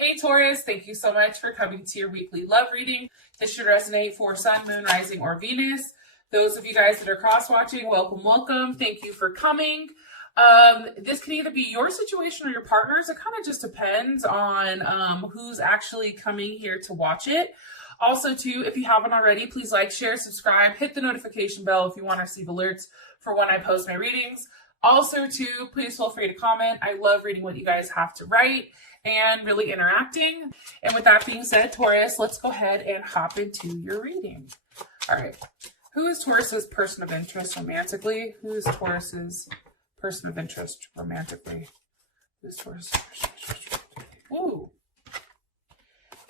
Hey Taurus, thank you so much for coming to your weekly love reading. This should resonate for Sun, Moon, Rising, or Venus. Those of you guys that are cross-watching, welcome, welcome. Thank you for coming. This can either be your situation or your partner's. It kind of just depends on who's actually coming here to watch it. Also, too, if you haven't already, please like, share, subscribe, hit the notification bell if you want to receive alerts for when I post my readings. Also, too, please feel free to comment. I love reading what you guys have to write and really interacting. And with that being said, Taurus, let's go ahead and hop into your reading. All right. Who is Taurus's person of interest romantically? Who is Taurus's person of interest romantically? Who's Taurus's person of interest romantically? Ooh.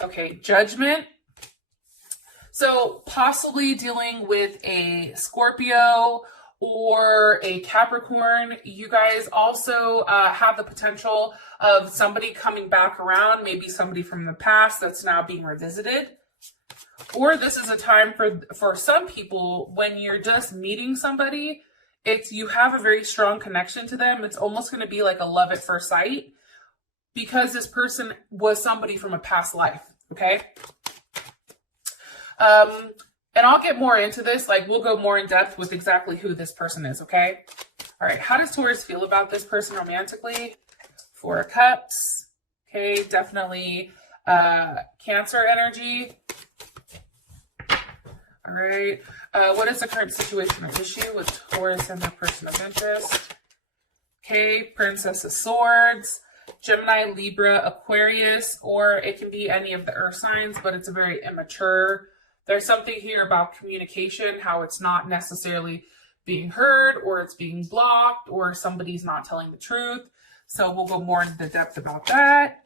Okay, Judgment. So possibly dealing with a Scorpio or a Capricorn. You guys also have the potential of somebody coming back around, maybe somebody from the past that's now being revisited. Or this is a time for some people when you're just meeting somebody, you have a very strong connection to them. It's almost going to be like a love at first sight because this person was somebody from a past life, okay? And I'll get more into this, like we'll go more in depth with exactly who this person is, okay? All right, how does Taurus feel about this person romantically? Four of Cups, okay, definitely Cancer energy. All right, what is the current situation or issue with Taurus and their person of interest? Okay, Princess of Swords, Gemini, Libra, Aquarius, or it can be any of the earth signs, but it's a very immature. There's something here about communication, how it's not necessarily being heard or it's being blocked or somebody's not telling the truth. So we'll go more into depth about that.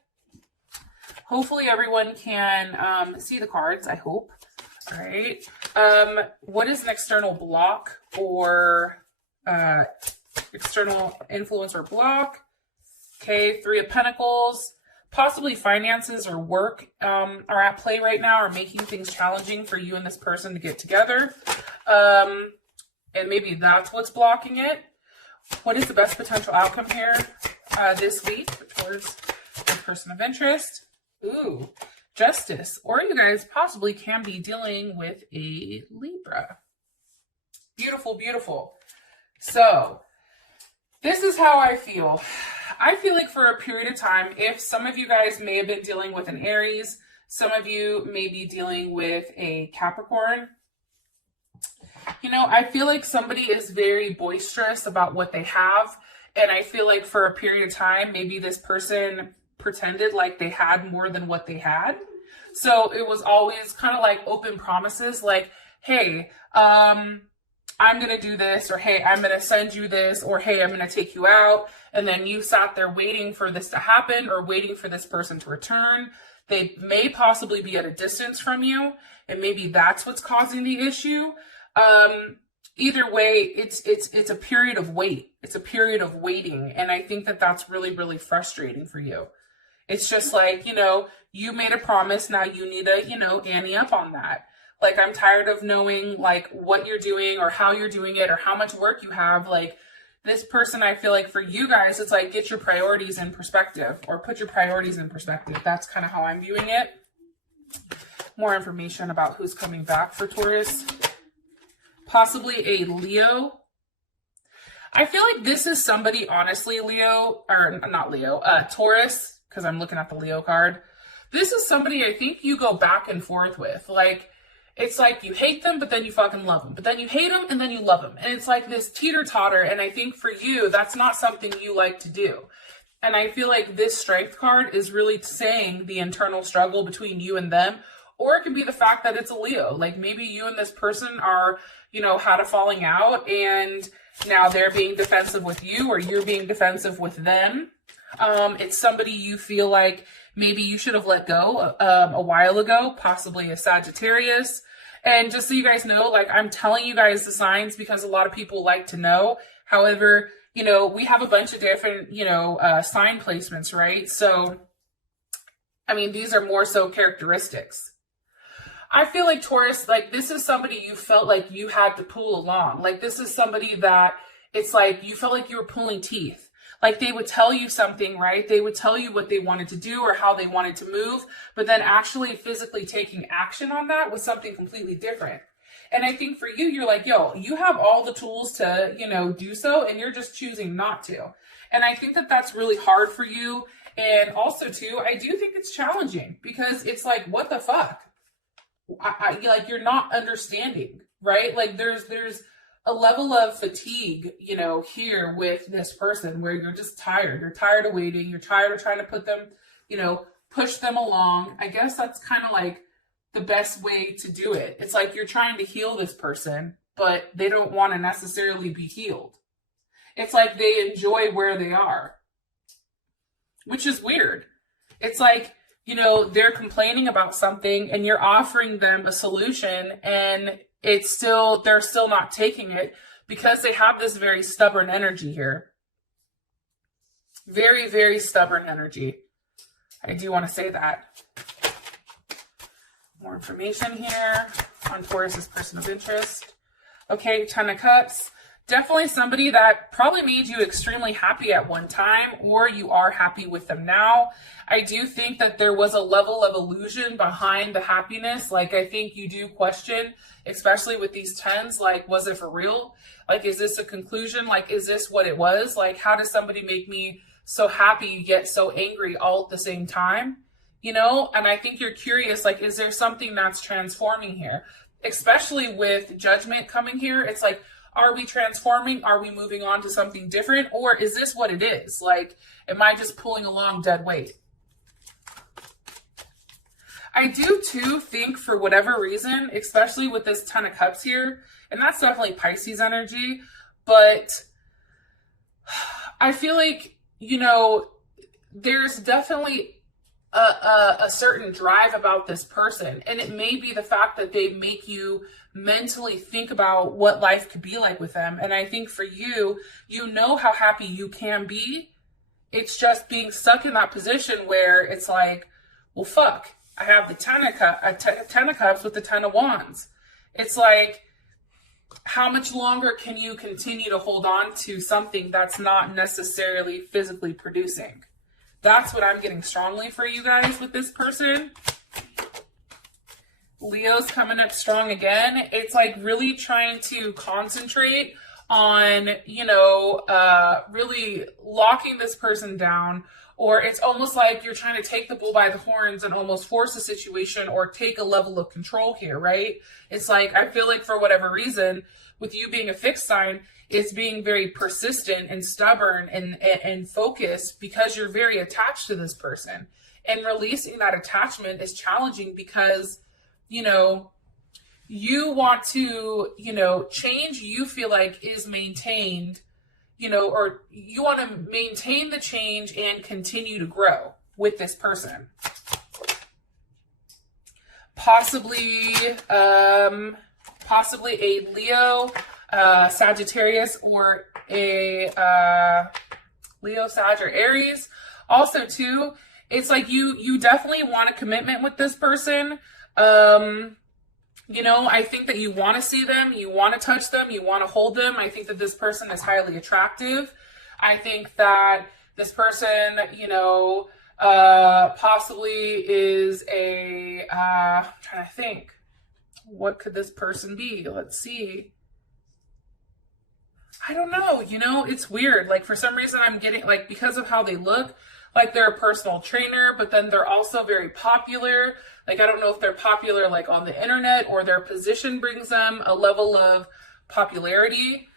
Hopefully everyone can see the cards, I hope. All right. What is an external block or external influence or block? Okay, Three of Pentacles. Possibly finances or work are at play right now, or making things challenging for you and this person to get together. And maybe that's what's blocking it. What is the best potential outcome here this week towards the person of interest? Ooh, Justice. Or you guys possibly can be dealing with a Libra. Beautiful, beautiful. So this is how I feel. I feel like for a period of time, if some of you guys may have been dealing with an Aries, some of you may be dealing with a Capricorn. You know, I feel like somebody is very boisterous about what they have. And I feel like for a period of time, maybe this person pretended like they had more than what they had. So it was always kind of like open promises like, hey, I'm going to do this, or hey, I'm going to send you this, or hey, I'm going to take you out. And then you sat there waiting for this to happen or waiting for this person to return. They may possibly be at a distance from you, and maybe that's what's causing the issue. Either way, it's a period of wait. It's a period of waiting. And I think that that's really, really frustrating for you. It's just like, you know, you made a promise. Now you need to, you know, ante up on that. Like, I'm tired of knowing like what you're doing or how you're doing it or how much work you have. Like this person, I feel like for you guys, it's like, get your priorities in perspective or put your priorities in perspective. That's kind of how I'm viewing it. More information about who's coming back for Taurus. Possibly a Leo. I feel like this is somebody, honestly, Leo, or not Leo, Taurus, because I'm looking at the Leo card. This is somebody I think you go back and forth with. Like, it's like you hate them, but then you fucking love them. But then you hate them, and then you love them. And it's like this teeter-totter, and I think for you, that's not something you like to do. And I feel like this Strength card is really saying the internal struggle between you and them. Or it could be the fact that it's a Leo. Like, maybe you and this person are, you know, had a falling out, and now they're being defensive with you, or you're being defensive with them. It's somebody you feel like maybe you should have let go a while ago, possibly a Sagittarius. And just so you guys know, like, I'm telling you guys the signs because a lot of people like to know. However, you know, we have a bunch of different, you know, sign placements, right? So, I mean, these are more so characteristics. I feel like Taurus, like, this is somebody you felt like you had to pull along. Like, this is somebody that it's like you felt like you were pulling teeth. Like they would tell you something, right? They would tell you what they wanted to do or how they wanted to move, but then actually physically taking action on that was something completely different. And I think for you, you're like, yo, you have all the tools to, you know, do so, and you're just choosing not to. And I think that that's really hard for you. And also too, I do think it's challenging because it's like, what the fuck? Like, you're not understanding, right? Like there's a level of fatigue, you know, here with this person where you're just tired. You're tired of waiting. You're tired of trying to put them, you know, push them along. I guess that's kind of like the best way to do it. It's like you're trying to heal this person, but they don't want to necessarily be healed. It's like they enjoy where they are, which is weird. It's like, you know, they're complaining about something and you're offering them a solution, and they're still not taking it because they have this very stubborn energy here. Very, very stubborn energy. I do want to say that. More information here on Taurus's person of interest. Okay, Ten of Cups. Definitely somebody that probably made you extremely happy at one time, or you are happy with them now. I do think that there was a level of illusion behind the happiness. Like, I think you do question, especially with these tens, like, was it for real? Like, is this a conclusion? Like, is this what it was? Like, how does somebody make me so happy yet so angry all at the same time? You know, and I think you're curious, like, is there something that's transforming here? Especially with Judgment coming here, it's like, are we transforming? Are we moving on to something different? Or is this what it is? Like, am I just pulling along dead weight? I do too think, for whatever reason, especially with this Ten of Cups here, and that's definitely Pisces energy, but I feel like, you know, there's definitely a certain drive about this person, and it may be the fact that they make you mentally think about what life could be like with them. And I think for you, you know how happy you can be. It's just being stuck in that position where it's like, well, fuck, I have the Ten of Cups with the Ten of Wands. It's like, how much longer can you continue to hold on to something that's not necessarily physically producing? That's what I'm getting strongly for you guys with this person. Leo's coming up strong again. It's like really trying to concentrate on, you know, really locking this person down. Or it's almost like you're trying to take the bull by the horns and almost force a situation or take a level of control here, right? It's like, I feel like for whatever reason, with you being a fixed sign, it's being very persistent and stubborn and focused because you're very attached to this person. And releasing that attachment is challenging because, you know, you want to, you know, change you feel like is maintained, you know, or you want to maintain the change and continue to grow with this person. Possibly a Leo, Sagittarius, or a Leo, Sag, or Aries. Also, too, it's like you definitely want a commitment with this person. You know, I think that you want to see them, you want to touch them, you want to hold them. I think that this person is highly attractive. I think that this person, you know, possibly is I'm trying to think, what could this person be? Let's see. I don't know, you know, it's weird. Like, for some reason I'm getting, like, because of how they look, like they're a personal trainer, but then they're also very popular. Like, I don't know if they're popular like on the internet or their position brings them a level of popularity.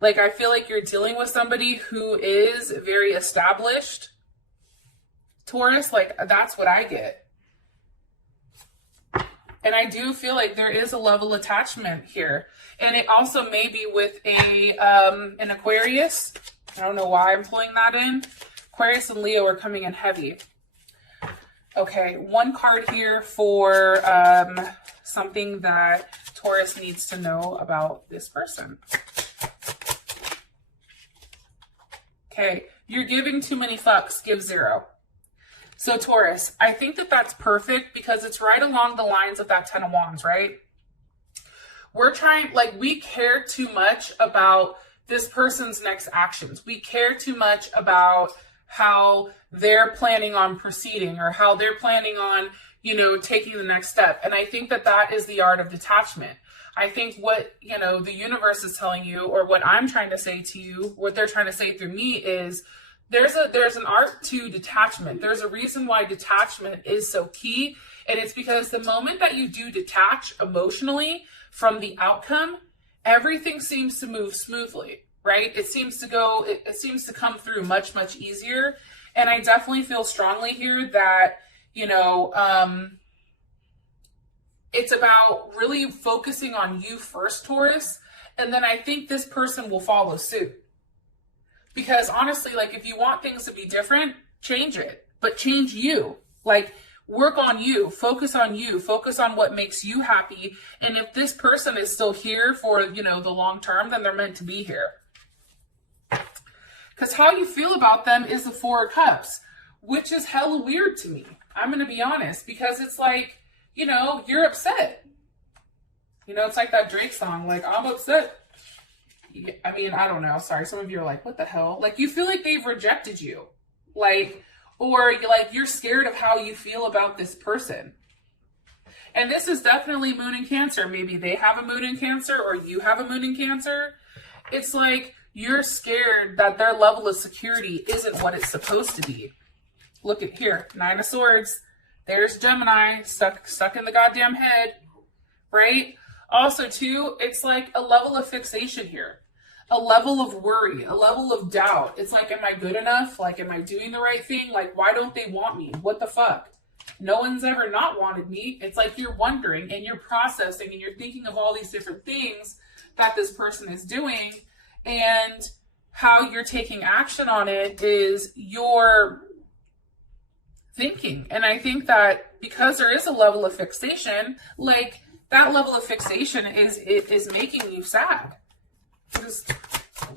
Like, I feel like you're dealing with somebody who is very established. Taurus, like, that's what I get. And I do feel like there is a level of attachment here. And it also may be with an Aquarius. I don't know why I'm pulling that in. Aquarius and Leo are coming in heavy. Okay, one card here for something that Taurus needs to know about this person. Okay, you're giving too many fucks, give 0. So Taurus, I think that that's perfect because it's right along the lines of that Ten of Wands, right? We're trying, like, we care too much about this person's next actions. We care too much about how they're planning on proceeding or how they're planning on, you know, taking the next step. And I think that that is the art of detachment. I think what, you know, the universe is telling you, or what I'm trying to say to you, what they're trying to say through me is there's an art to detachment. There's a reason why detachment is so key. And it's because the moment that you do detach emotionally from the outcome, everything seems to move smoothly, right? It seems to come through much, much easier. And I definitely feel strongly here that, you know, it's about really focusing on you first, Taurus. And then I think this person will follow suit. Because honestly, like, if you want things to be different, change it, but change you. Like, work on you, focus on what makes you happy. And if this person is still here for, you know, the long term, then they're meant to be here. Because how you feel about them is the Four of Cups, which is hella weird to me. I'm going to be honest, because it's like, you know, you're upset. You know, it's like that Drake song, like, I'm upset. I mean, I don't know. Sorry. Some of you are like, what the hell? Like, you feel like they've rejected you. Like, or you're scared of how you feel about this person. And this is definitely Moon in Cancer. Maybe they have a Moon in Cancer or you have a Moon in Cancer. It's like you're scared that their level of security isn't what it's supposed to be. Look at here, Nine of Swords. There's Gemini stuck in the goddamn head, right? Also, too, it's like a level of fixation here. A level of worry, a level of doubt. It's like, am I good enough? Like, am I doing the right thing? Like, why don't they want me? What the fuck? No one's ever not wanted me. It's like you're wondering and you're processing and you're thinking of all these different things that this person is doing, and how you're taking action on it is your thinking. And I think that because there is a level of fixation, like, that level of fixation is making you sad.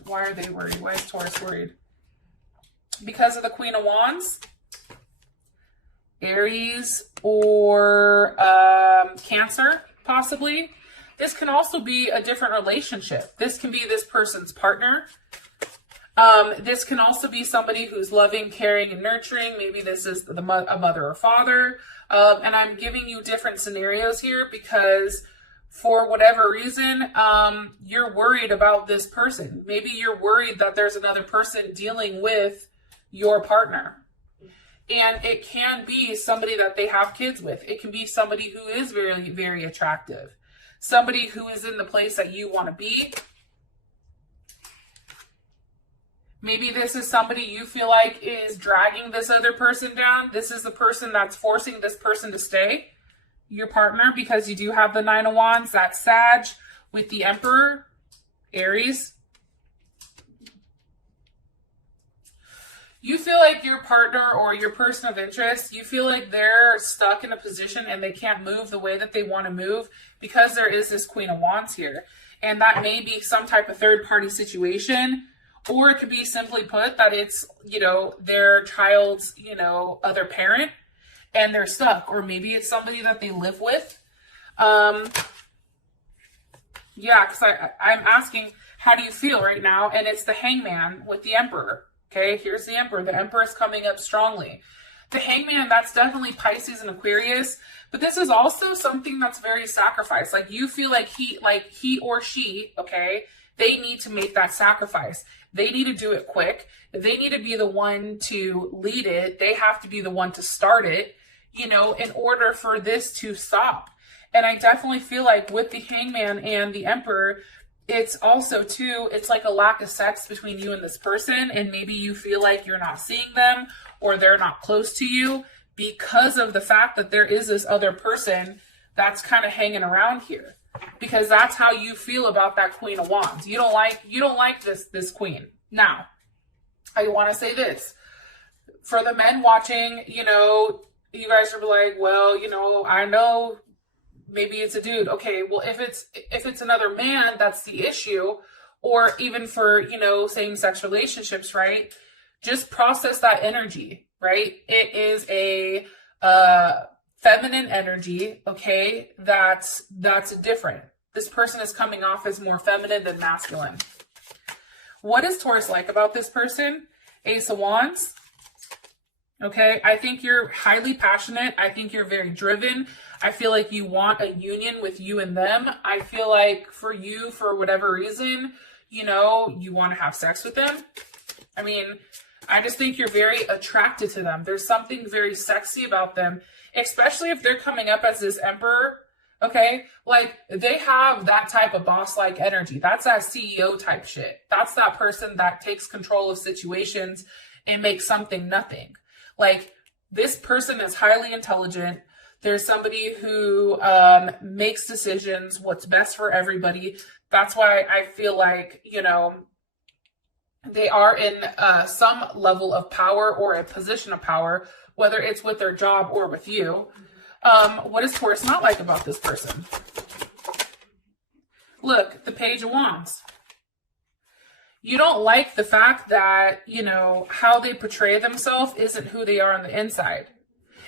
Why are they worried? Why is Taurus worried? Because of the Queen of Wands, Aries, or Cancer, possibly. This can also be a different relationship. This can be this person's partner. This can also be somebody who's loving, caring, and nurturing. Maybe this is a mother or father. And I'm giving you different scenarios here because for whatever reason, you're worried about this person. Maybe you're worried that there's another person dealing with your partner. And it can be somebody that they have kids with. It can be somebody who is very, very attractive. Somebody who is in the place that you want to be. Maybe this is somebody you feel like is dragging this other person down. This is the person that's forcing this person to stay. Your partner, because you do have the Nine of Wands. That's Sag with the Emperor, Aries. You feel like your partner or your person of interest, you feel like they're stuck in a position and they can't move the way that they want to move because there is this Queen of Wands here. And that may be some type of third-party situation, or it could be simply put that it's, you know, their child's, you know, other parent, and they're stuck. Or maybe it's somebody that they live with. Yeah, because I'm asking, how do you feel right now? And it's the Hangman with the Emperor. Okay, here's the Emperor. The Emperor is coming up strongly. The Hangman, that's definitely Pisces and Aquarius. But this is also something that's very sacrifice. Like, you feel like he or she, okay, they need to make that sacrifice. They need to do it quick. They need to be the one to lead it. They have to be the one to start it, you know, in order for this to stop. And I definitely feel like with the Hangman and the Emperor, it's also too, it's like a lack of sex between you and this person. And maybe you feel like you're not seeing them or they're not close to you because of the fact that there is this other person that's kind of hanging around here. Because that's how you feel about that Queen of Wands. You don't like this queen. Now, I want to say this. For the men watching, you know, you guys are like, well, you know, I know maybe it's a dude. Okay, well, if it's another man, that's the issue. Or even for, you know, same-sex relationships, right? Just process that energy, right? It is a feminine energy, okay? That's different. This person is coming off as more feminine than masculine. What is Taurus like about this person? Ace of Wands. Okay, I think you're highly passionate. I think you're very driven. I feel like you want a union with you and them. I feel like for you, for whatever reason, you know, you want to have sex with them. I mean, I just think you're very attracted to them. There's something very sexy about them, especially if they're coming up as this emperor. Okay, like they have that type of boss-like energy. That's that CEO type shit. That's that person that takes control of situations and makes something nothing. Like this person is highly intelligent. There's somebody who makes decisions, what's best for everybody. That's why I feel like, you know, they are in some level of power or a position of power, whether it's with their job or with you. What is Taurus not like about this person? Look, the Page of Wands. You don't like the fact that, you know, how they portray themselves isn't who they are on the inside.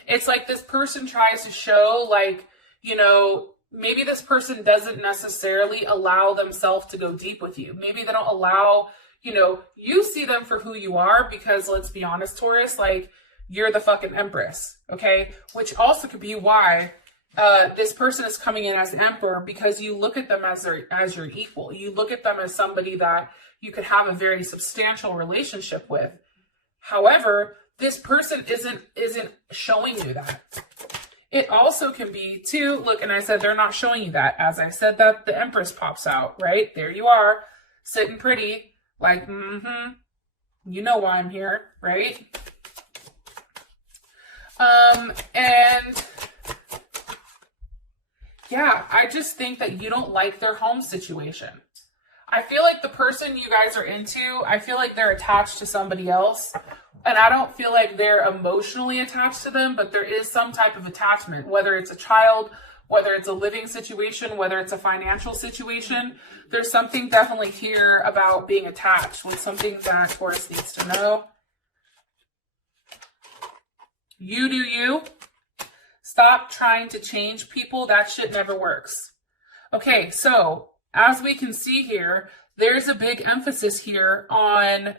It's like this person tries to show, like, you know, maybe this person doesn't necessarily allow themselves to go deep with you. Maybe they don't allow, you know, you see them for who you are because, let's be honest, Taurus, like, you're the fucking empress, okay? Which also could be why this person is coming in as the emperor, because you look at them as your equal. You look at them as somebody that you could have a very substantial relationship with. However, this person isn't showing you that. It also can be too, look, and I said they're not showing you that. As I said that, the Empress pops out, right? There you are, sitting pretty, like, you know why I'm here, right? And yeah, I just think that you don't like their home situation. I feel like the person you guys are into, I feel like they're attached to somebody else. And I don't feel like they're emotionally attached to them, but there is some type of attachment, whether it's a child, whether it's a living situation, whether it's a financial situation. There's something definitely here about being attached with something that Taurus needs to know. You do you. Stop trying to change people. That shit never works. Okay, so as we can see here, there's a big emphasis here on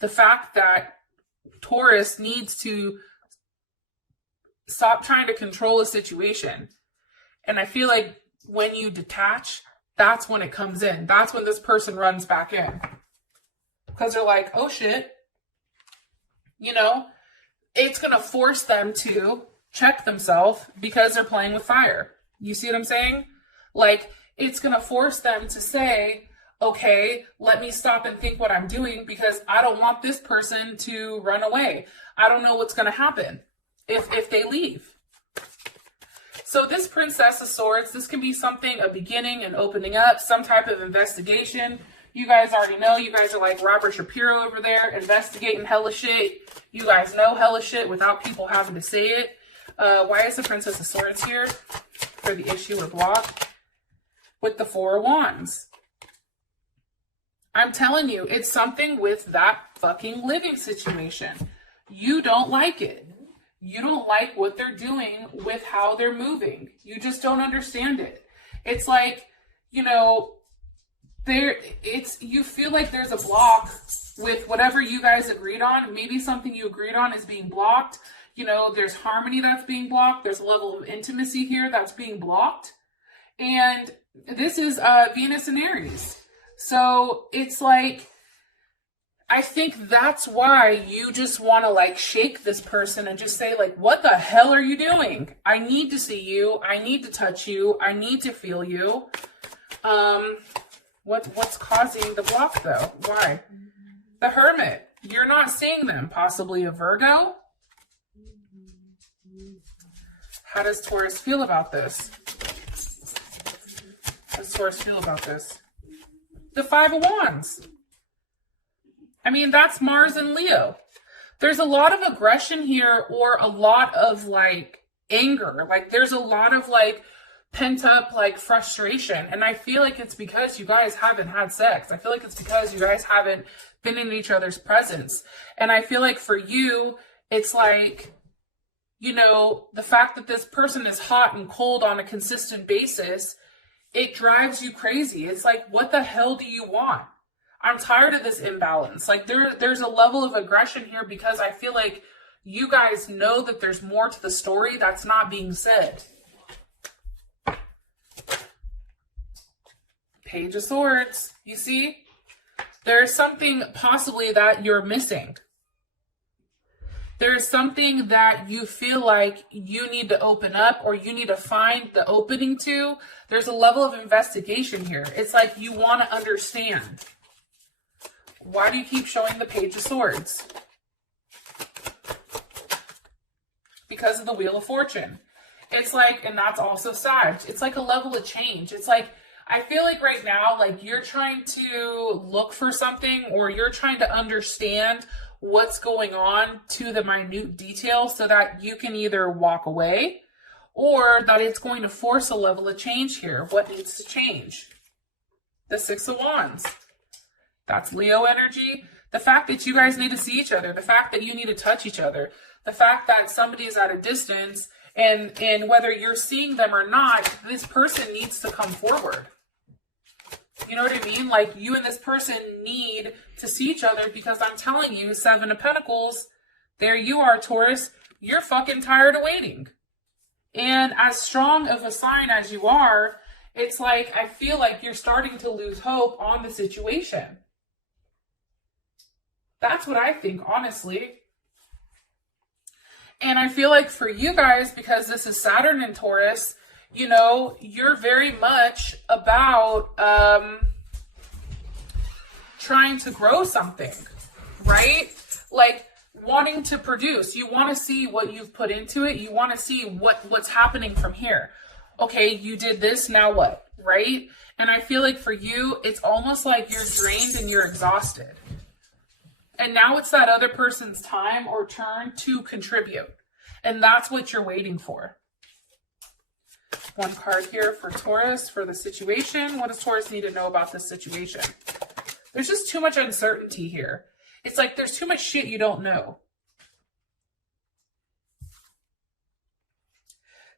the fact that Taurus needs to stop trying to control a situation. And I feel like when you detach, that's when it comes in. That's when this person runs back in. Because they're like, oh shit. You know, it's going to force them to check themselves because they're playing with fire. You see what I'm saying? Like, it's going to force them to say, okay, let me stop and think what I'm doing because I don't want this person to run away. I don't know what's going to happen if they leave. So this Princess of Swords, this can be something, a beginning, an opening up, some type of investigation. You guys already know. You guys are like Robert Shapiro over there, investigating hella shit. You guys know hella shit without people having to say it. Why is the Princess of Swords here for the issue or block? With the Four of Wands. I'm telling you, it's something with that fucking living situation. You don't like it. You don't like what they're doing with how they're moving. You just don't understand it. It's like, you know, you feel like there's a block with whatever you guys agreed on. Maybe something you agreed on is being blocked. You know, there's harmony that's being blocked. There's a level of intimacy here that's being blocked. And this is Venus and Aries. So it's like, I think that's why you just want to like shake this person and just say like, what the hell are you doing? I need to see you. I need to touch you. I need to feel you. What's causing the block though? Why? The Hermit. You're not seeing them. Possibly a Virgo. How does Taurus feel about this? How does Taurus feel about this? The Five of Wands. I mean, that's Mars and Leo. There's a lot of aggression here, or a lot of like anger. Like there's a lot of like pent up like frustration. And I feel like it's because you guys haven't had sex. I feel like it's because you guys haven't been in each other's presence. And I feel like for you, it's like, you know, the fact that this person is hot and cold on a consistent basis, it drives you crazy. It's like, what the hell do you want? I'm tired of this imbalance. Like there's a level of aggression here because I feel like you guys know that there's more to the story that's not being said. Page of Swords. You see? There's something possibly that you're missing. There's something that you feel like you need to open up or you need to find the opening to. There's a level of investigation here. It's like you want to understand. Why do you keep showing the Page of Swords? Because of the Wheel of Fortune. It's like, and that's also Sag. It's like a level of change. It's like, I feel like right now, like you're trying to look for something or you're trying to understand what's going on to the minute detail so that you can either walk away or that it's going to force a level of change here. What needs to change? The Six of Wands. That's Leo energy. The fact that you guys need to see each other. The fact that you need to touch each other. The fact that somebody is at a distance and whether you're seeing them or not, this person needs to come forward. You know what I mean? Like you and this person need to see each other because I'm telling you, Seven of Pentacles, there you are, Taurus. You're fucking tired of waiting. And as strong of a sign as you are, it's like, I feel like you're starting to lose hope on the situation. That's what I think, honestly. And I feel like for you guys, because this is Saturn in Taurus, you know, you're very much about trying to grow something, right? Like wanting to produce. You want to see what you've put into it. You want to see what's happening from here. Okay, you did this, now what, right? And I feel like for you, it's almost like you're drained and you're exhausted. And now it's that other person's time or turn to contribute. And that's what you're waiting for. One card here for Taurus for the situation. What does Taurus need to know about this situation? There's just too much uncertainty here. It's like there's too much shit you don't know.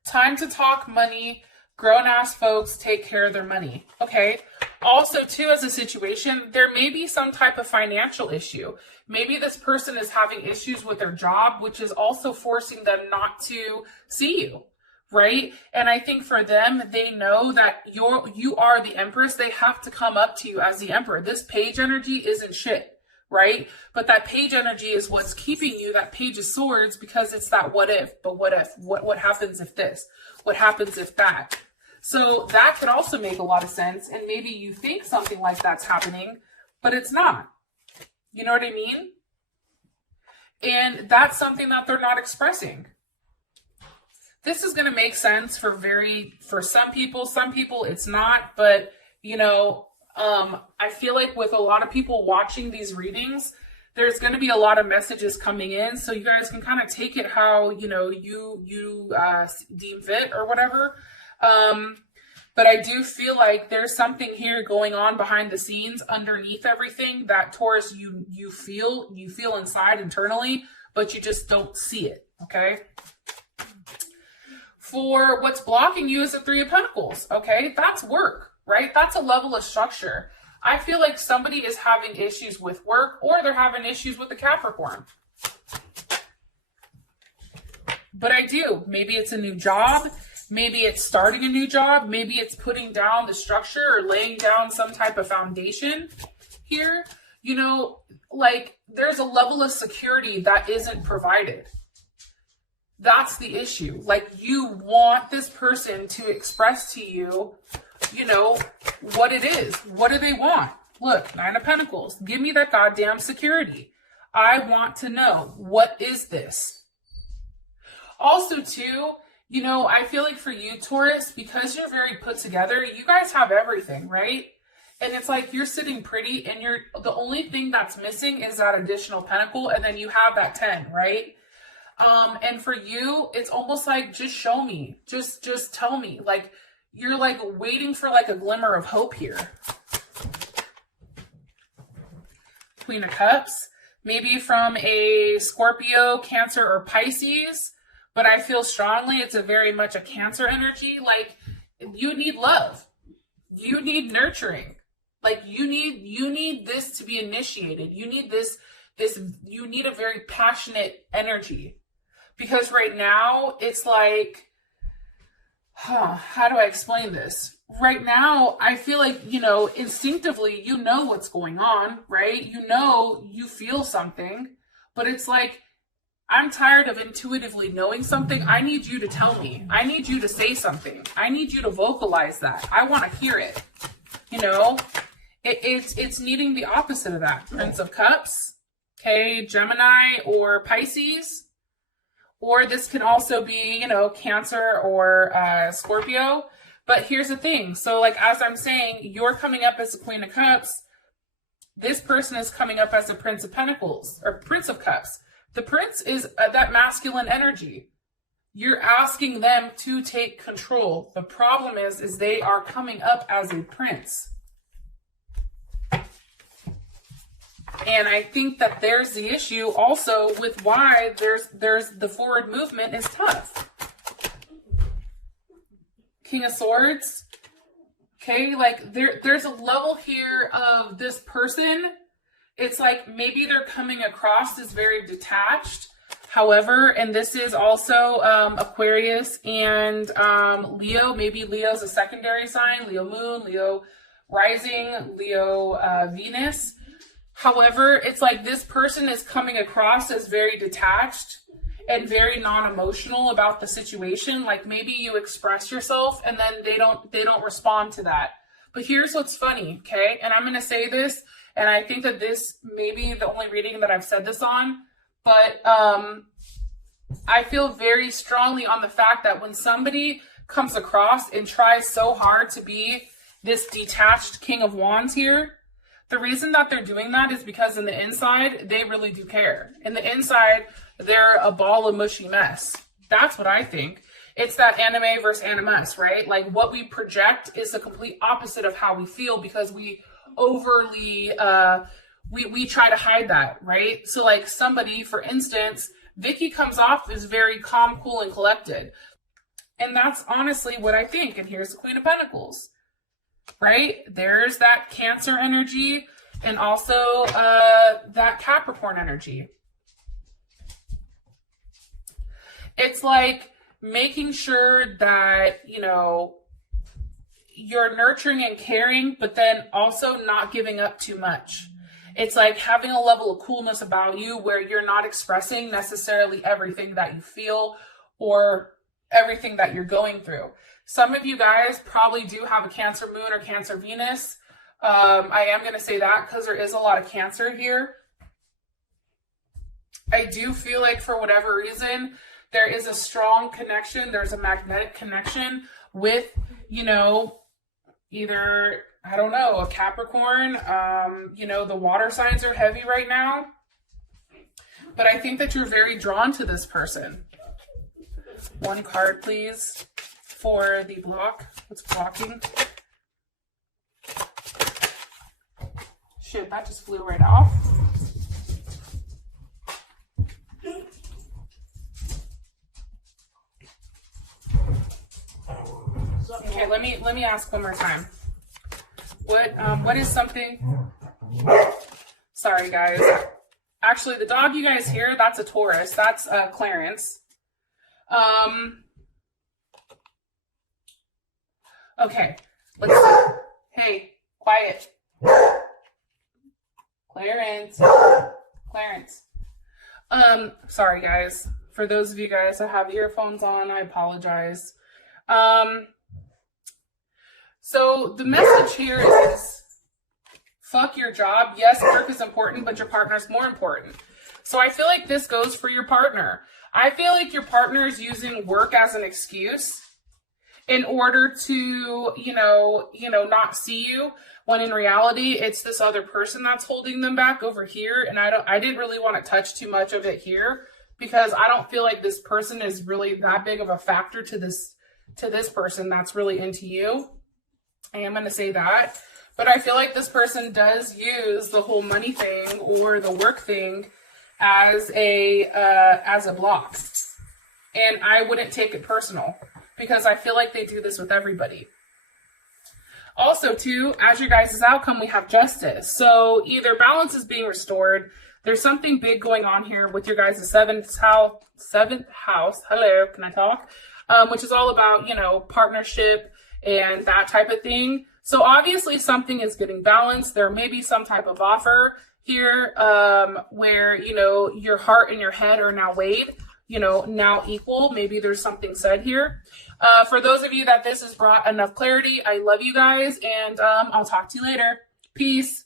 Time to talk money. Grown-ass folks take care of their money. Okay. Also, too, as a situation, there may be some type of financial issue. Maybe this person is having issues with their job, which is also forcing them not to see you. Right? And I think for them, they know that you are the Empress. They have to come up to you as the Emperor. This Page energy isn't shit, right? But that Page energy is what's keeping you, that Page of Swords, because it's that what if, but what if, what happens if this? What happens if that? So that could also make a lot of sense. And maybe you think something like that's happening, but it's not. You know what I mean? And that's something that they're not expressing. This is going to make sense for some people it's not, but you know, I feel like with a lot of people watching these readings, there's going to be a lot of messages coming in, so you guys can kind of take it how, you know, you deem fit or whatever. But I do feel like there's something here going on behind the scenes underneath everything that Taurus, you feel inside internally, but you just don't see it. Okay. For what's blocking you is the Three of Pentacles, okay? That's work, right? That's a level of structure. I feel like somebody is having issues with work or they're having issues with the Capricorn. But I do. Maybe it's a new job. Maybe it's starting a new job. Maybe it's putting down the structure or laying down some type of foundation here. You know, like there's a level of security that isn't provided. That's the issue. Like you want this person to express to you, you know, what it is. What do they want? Look, Nine of Pentacles. Give me that goddamn security. I want to know, what is this? Also, too, you know, I feel like for you, Taurus, because you're very put together, you guys have everything, right? And it's like you're sitting pretty and the only thing that's missing is that additional pentacle, and then you have that 10, right? And for you, it's almost like, just show me, just tell me, like, you're like waiting for like a glimmer of hope here. Queen of Cups, maybe from a Scorpio, Cancer, or Pisces, but I feel strongly it's very much a Cancer energy. Like you need love, you need nurturing, Like you need this to be initiated. You need you need a very passionate energy. Because right now it's like, how do I explain this? Right now, I feel like, instinctively, what's going on, right? You feel something, but it's like, I'm tired of intuitively knowing something. I need you to tell me. I need you to say something. I need you to vocalize that. I want to hear it. It's needing the opposite of that. Prince of Cups, okay, Gemini or Pisces. Or this can also be, Cancer or Scorpio. But here's the thing. So like, as I'm saying, you're coming up as the Queen of Cups. This person is coming up as the Prince of Pentacles or Prince of Cups. The Prince is that masculine energy. You're asking them to take control. The problem is they are coming up as a prince. And I think that there's the issue also with why there's the forward movement is tough. King of Swords. Okay, like there's a level here of this person. It's like maybe they're coming across as very detached. However, and this is also Aquarius and Leo. Maybe Leo's a secondary sign. Leo moon, Leo rising, Leo Venus. However, it's like this person is coming across as very detached and very non-emotional about the situation. Like maybe you express yourself and then they don't respond to that. But here's what's funny, okay? And I'm going to say this, and I think that this may be the only reading that I've said this on, but I feel very strongly on the fact that when somebody comes across and tries so hard to be this detached King of Wands here, the reason that they're doing that is because in the inside, they really do care. In the inside, they're a ball of mushy mess. That's what I think. It's that anime versus animus, right? Like what we project is the complete opposite of how we feel because we overly, we try to hide that, right? So like somebody, for instance, Vicky comes off as very calm, cool, and collected. And that's honestly what I think. And here's the Queen of Pentacles. Right? There's that Cancer energy and also that Capricorn energy. It's like making sure that, you're nurturing and caring, but then also not giving up too much. It's like having a level of coolness about you where you're not expressing necessarily everything that you feel or everything that you're going through. Some of you guys probably do have a Cancer moon or Cancer Venus. I am going to say that because there is a lot of Cancer here. I do feel like for whatever reason, there is a strong connection. There's a magnetic connection with, either, I don't know, a Capricorn. The water signs are heavy right now. But I think that you're very drawn to this person. One card, please. For the block. What's blocking? Shit, that just flew right off. Okay, let me ask one more time. What is something? Sorry, guys. Actually, the dog you guys hear, that's a Taurus. That's Clarence. Okay, let's see. Hey, quiet. Clarence. Sorry guys. For those of you guys that have earphones on, I apologize. So the message here is fuck your job. Yes, work is important, but your partner's more important. So I feel like this goes for your partner. I feel like your partner is using work as an excuse in order to, not see you, when in reality, it's this other person that's holding them back over here. And I didn't really want to touch too much of it here because I don't feel like this person is really that big of a factor to this person that's really into you. I am going to say that. But I feel like this person does use the whole money thing or the work thing as a block. And I wouldn't take it personal, because I feel like they do this with everybody. Also, too, as your guys' outcome, we have justice. So either balance is being restored. There's something big going on here with your guys' seventh house. Hello, can I talk? Which is all about, you know, partnership and that type of thing. So obviously something is getting balanced. There may be some type of offer here where, you know, your heart and your head are now weighed, you know, now equal. Maybe there's something said here. For those of you that this has brought enough clarity, I love you guys, and I'll talk to you later. Peace.